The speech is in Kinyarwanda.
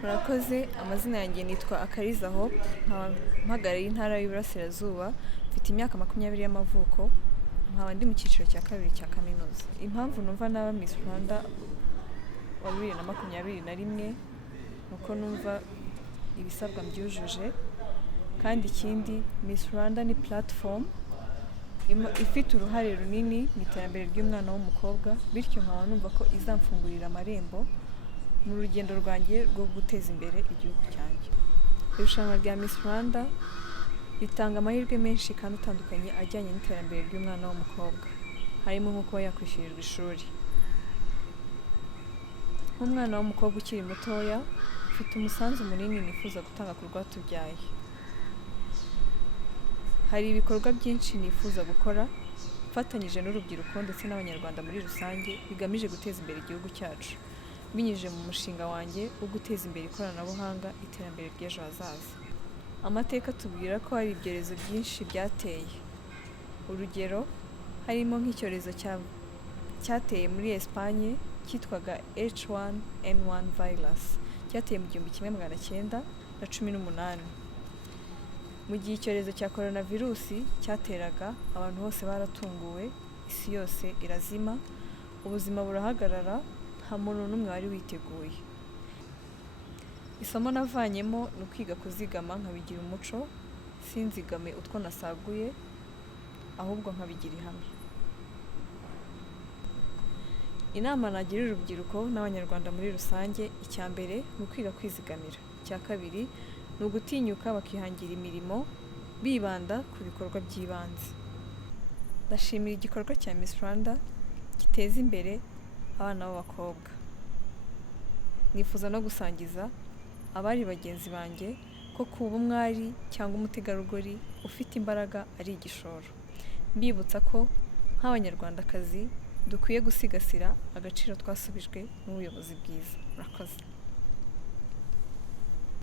Murakoze, amazina yanjye nitwa Akariza Hope, nkaba mpagarariye intara y'Iburasirazuba, mfite imyaka 20 y'amavuko, nkaba ndi mu cyiciro cya kabiri cya kaminuza. Impamvu numva naba Miss Rwanda wa 2021 nuko numva ibisabwa mbyujuje, kandi ikindi Miss Rwanda ni platform ifite uruhare runini mu iterambere ry'umwana w'umukobwa, bityo nkaba numva ko izamfungurira amarembo mu rugendo rwanjye rwo guteza imbere igihugu cyanjye. Irushanwa rya Miss Rwanda ritanga amahirwe menshi kandi atandukanye ajyanye n'iterambere ry'umwana w'umukobwa, harimo nko kuba yakwishyurirwa ishuri. Nk'umwana w'umukobwa ukiri mutoya, ufite umusanzu munini nifuza gutanga ku rwatubyaye. Hari ibikorwa byinshi nifuza gukora mfatanyije n'urubyiruko ndetse n'abanyarwanda muri rusange bigamije guteza imbere igihugu cyacu, binyujije mu mushinga wanjye wo guteza imbere ikoranabuhanga, iterambere ry'ejo hazaza. Amateka tubwira ko hari ibyorezo byinshi byateye. Urugero, harimo nk'icyorezo cyateye muri Espagne cyitwaga H1N1 virus, cyateye mu 1918. Mu gihe icyorezo cya coronavirusi cyateraga, abantu bose baratunguwe, isi yose irazima, ubuzima burahagarara, nta muntu n'umwe wari witeguye. Isomo navanyemo ni ukwiga kuzigama nkabigira umuco, sinzigame utwo nasaguye, ahubwo nkabigira ihame. Inama nagira urubyiruko n'abanyarwanda muri rusange, icya mbere ni ukwiga kwizigamira, icya kabiri ni ugutinyuka bakihangira imirimo bibanda ku bikorwa by'ibanze. Ndashimira igikorwa cya Miss Rwanda giteza imbere abana b'abakobwa. Nifuza no gusangiza abari bagenzi banjye ko kuba umwari cyangwa umutegarugori ufite imbaraga ari igishoro. Mbibutsa ko nk'abanyarwandakazi dukwiye gusigasira agaciro twasubijwe n'ubuyobozi bwiza. Murakoze.